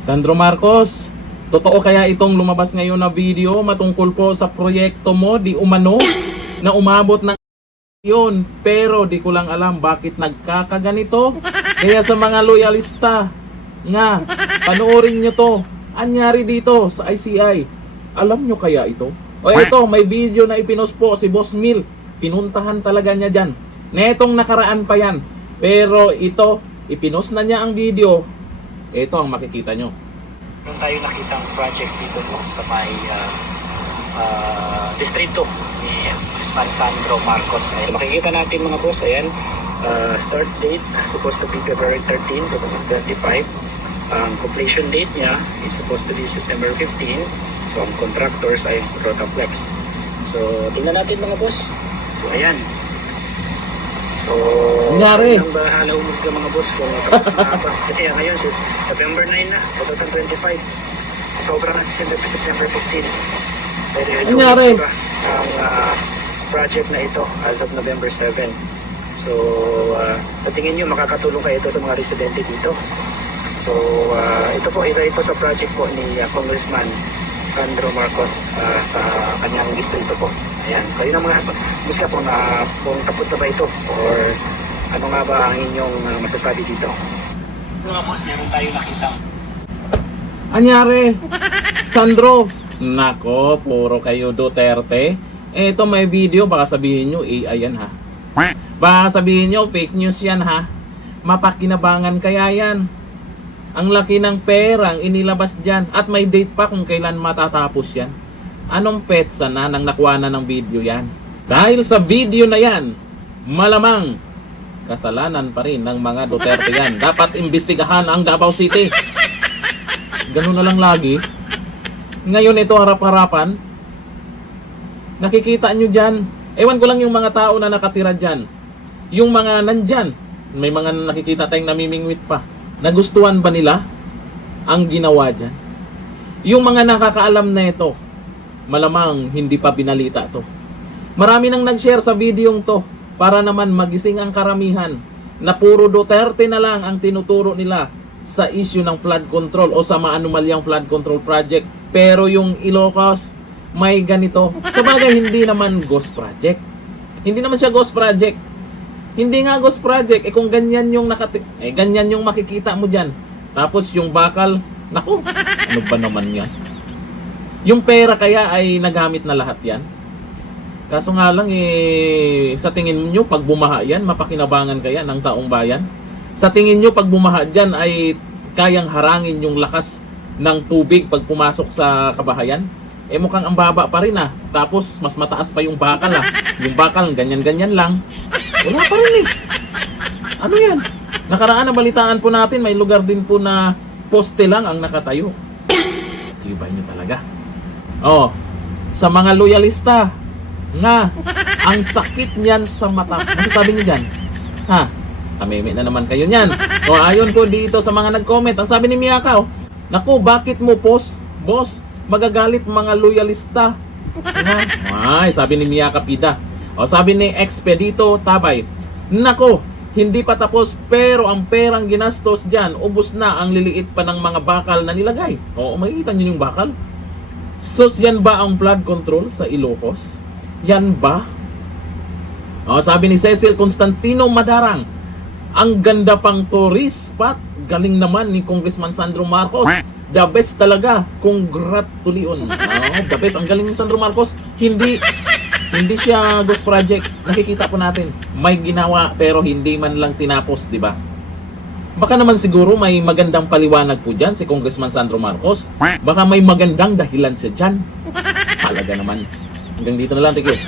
Sandro Marcos, totoo kaya itong lumabas ngayon na video matungkol po sa proyekto mo di umano na umabot ng yun, pero di ko lang alam bakit nagkakaganito. Kaya sa mga loyalista nga, panoorin nyo to. Anyari dito sa ICI, alam nyo kaya ito? O ito, may video na ipinost po si Boss Mil. Pinuntahan talaga niya dyan. Netong nakaraan pa yan. Pero ito, ipinost na niya ang video. Ito ang makikita nyo. Meron tayo nakitang project dito po sa may distrito ni Congressman Sandro Marcos. Ayan, makikita natin mga boss, ayan, start date supposed to be February 13, 2025. Ang completion date niya is supposed to be September 15. So ang contractors ay Rotaflex. So tingnan natin mga boss. So ayan. So Nangyari. ang bahala umusga mga boss kung tapos na ba. Kasi ngayon September 9 na, 2025. So sobra na si September 15. Pero ito Nangyari. ang project na ito as of November 7. So sa tingin nyo makakatulong kayo ito sa mga residente dito. So ito po, isa ito sa project po ni Congressman Sandro Marcos sa kanyang distrito po. Ayan, so kayo na mga musika po na kung tapos na ba ito or ano nga ba ang inyong masasabi dito. Mga boss, meron tayo nakita. Anyari, Sandro, nako, puro kayo Duterte. Ito may video, baka sabihin nyo AI yan ha. Baka sabihin nyo fake news yan ha. Mapakinabangan kaya yan. Ang laki ng perang inilabas dyan. At may date pa kung kailan matatapos yan. Anong petsa na nang nakuha na ng video yan? Dahil sa video na yan, malamang kasalanan pa rin ng mga Duterte yan. Dapat imbestigahan ang Davao City. Ganun na lang lagi. Ngayon ito harap-harapan. Nakikita nyo dyan. Ewan ko lang yung mga tao na nakatira dyan. Yung mga nandyan. May mga nakikita tayong namimingwit pa. Nagustuhan ba nila ang ginawa dyan? Yung mga nakakaalam na ito, malamang hindi pa binalita to. Marami nang nag-share sa videong to para naman magising ang karamihan na puro Duterte na lang ang tinuturo nila sa issue ng flood control o sa maanumalyang flood control project. Pero yung Ilocos, may ganito. Sabagay, hindi naman ghost project. Hindi naman siya ghost project. Hindi nga ghost project, kung ganyan yung ganyan yung makikita mo diyan. Tapos yung bakal, naku, ano ba naman 'yan? Yung pera kaya ay nagamit na lahat 'yan. Kaso nga lang sa tingin niyo pag bumaha 'yan, mapakinabangan kaya ng taong bayan? Sa tingin niyo pag bumaha diyan ay kayang harangin yung lakas ng tubig pag pumasok sa kabahayan? Mukhang ang baba pa rin ah. Tapos mas mataas pa yung bakal ah. Yung bakal ganyan-ganyan lang. Wala pa rin eh. Ano yan? Nakaraan na balitaan po natin, may lugar din po na poste lang ang nakatayo. Tibay nyo talaga. Oh, sa mga loyalista, nga, ang sakit niyan sa mata. Ano sabi niyo dyan? Ha? Tamimi na naman kayo niyan. O ayon po dito sa mga nag-comment, ang sabi ni Miyaka, naku, bakit mo boss, magagalit mga loyalista? Ay, sabi ni Miyaka Pida. O sabi ni Expedito Tabay, nako, hindi pa tapos pero ang perang ginastos dyan, ubos na, ang liliit pa ng mga bakal na nilagay. Oo, makikita nyo yung bakal. Sus, yan ba ang flood control sa Ilocos? Yan ba? O sabi ni Cecil Constantino Madarang, ang ganda pang tourist spot, galing naman ni Congressman Sandro Marcos. The best talaga, congratulations. The best, ang galing ni Sandro Marcos. Hindi siya ghost project. Nakikita po natin, may ginawa pero hindi man lang tinapos, di ba? Baka naman siguro may magandang paliwanag po dyan si Congressman Sandro Marcos. Baka may magandang dahilan siya dyan. Talaga naman. Hanggang dito na lang, thank you.